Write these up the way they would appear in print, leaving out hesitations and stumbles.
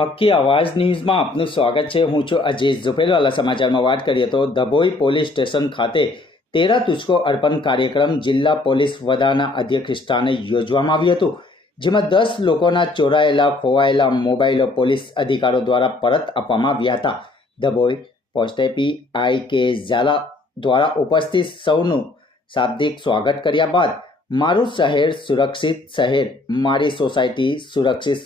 હક્કી આવાજ ન્યૂઝમાં આપનું સ્વાગત છે। હું છું અજીત ઝુપેલવાલા। સમાચારમાં વાત કરીએ તો ધભોઈ પોલીસ સ્ટેશન ખાતે 13 તુझको અર્પણ કાર્યક્રમ જિલ્લા પોલીસ વડાના અધ્યક્ષસ્થાને યોજવામાં આવ્યું હતું, જેમાં 10 લોકોના ચોરાયેલા ખોવાયેલા મોબાઈલો પોલીસ અધિકારીઓ દ્વારા પરત આપવામાં આવ્યા હતા। ધભોઈ પોસ્ટેપી આઈ.કે. ઝાલા દ્વારા ઉપસ્થિત સૌનું શાબ્દિક સ્વાગત કર્યા બાદ મારું શહેર સુરક્ષિત શહેર, મારી સોસાયટી સુરક્ષિત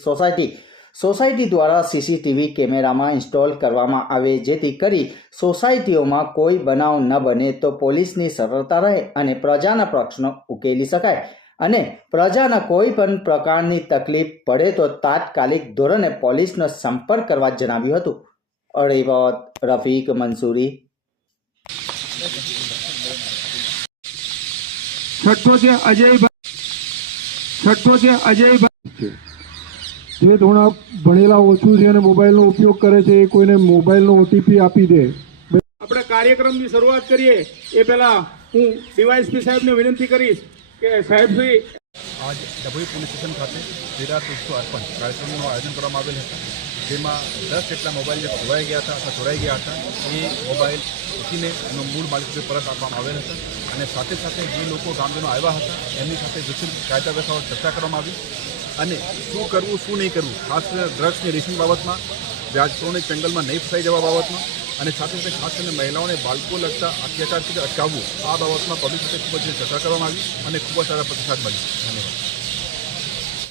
સોસાયટી દ્વારા સીસીટીવી કેમેરામાં ઇન્સ્ટોલ કરવામાં આવે, જેથી કરી સોસાયટીઓમાં કોઈ બનાવ ન બને તો પોલીસની સરળતા રહે અને પ્રજાના પ્રશ્નો ઉકેલી શકાય અને પ્રજાના કોઈ પણ પ્રકારની તકલીફ પડે તો તાત્કાલિક ધોરણે પોલીસનો સંપર્ક કરવા જણાવ્યું હતું। રિપોર્ટ રફીક મંસૂરી। છઠ્ઠો છે અજયભાઈ, જે થોડા ભણેલા ઓછું છે અને મોબાઈલનો ઉપયોગ કરે છે, એ કોઈને મોબાઈલનો ઓટીપી આપી દે। આપણે કાર્યક્રમની શરૂઆત કરીએ એ પહેલા હું ડીવાયએસપી સાહેબને વિનંતી કરીશ કે સાહેબશ્રી आज डभोई पुलिस स्टेशन खाते 13 તુझको અર્પણ કાર્યક્રમનું આયોજન કરવામાં આવેલ હતું, જેમાં 10 જેટલા મોબાઈલ જે ખોવાઈ ગયા હતા અથવા ચોરાઈ ગયા હતા એ મોબાઈલ ઉઠીને એનો મૂળ માલિકને પરત આપવામાં આવેલ હતા અને સાથે સાથે જે લોકો ગામજનો આવ્યા હતા એમની સાથે વિસ્તૃત કાયદા વ્યવસ્થાઓ ચર્ચા કરવામાં આવી અને શું કરવું શું નહીં કરવું, ખાસ કરીને ડ્રગ્સની રેસિંગ બાબતમાં, વ્યાજખોરોની ચંગલમાં નહીં ફસાઈ જવા બાબતમાં અને સાથે સાથે ખાસ કરીને મહિલાઓને બાળકો લગતા અત્યાચારથી અટકાવવું, આ બાબતમાં પબ્લિક સાથે ખૂબ જ ચર્ચા કરવામાં આવી અને ખૂબ જ સારા પ્રતિસાદ મળ્યો। ધન્યવાદ।